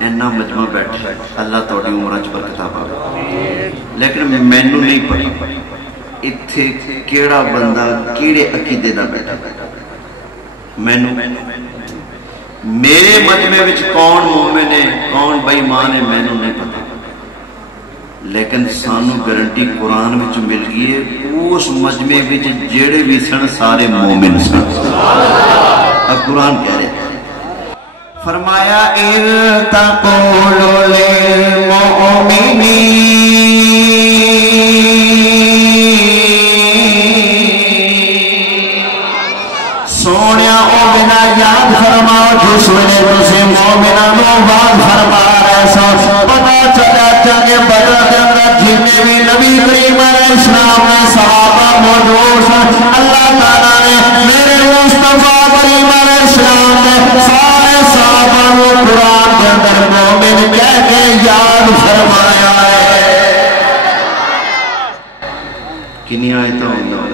اینا مجمع بیٹھا اللہ توڑی عمرہ چ برکتہ پاوے لیکن مینوں نہیں پتا اتھے کیڑا بندہ کیڑے عقیدے دا بیٹھا مینوں میرے مجمع وچ کون مومن ہے کون بے ایمان ہے مینوں نہیں پتا لیکن سانو گارنٹی قرآن وچ مل گئی ہے اس مجمع وچ جڑے بھی سن سارے مومن سن قرآن کہہ رہے فرمایا اِذْ تَقُولُ لِلْمُؤْمِنِينَ سونیا مومنہ یاد فرماؤ جس ویلے تسے مومنہ نو بات فرما رہے سو پتہ چلا جنگ بدر کے اندر جتنے بھی نبی کریم علیہ السلام نے صحابہ موجود ہیں اللہ تعالیٰ نے میرے مصطفیٰ کریم علیہ السلام نے سارے صحابہ کو قرآن کے اندر مومن کہہ کے یاد فرمایا ہے کنی آیتوں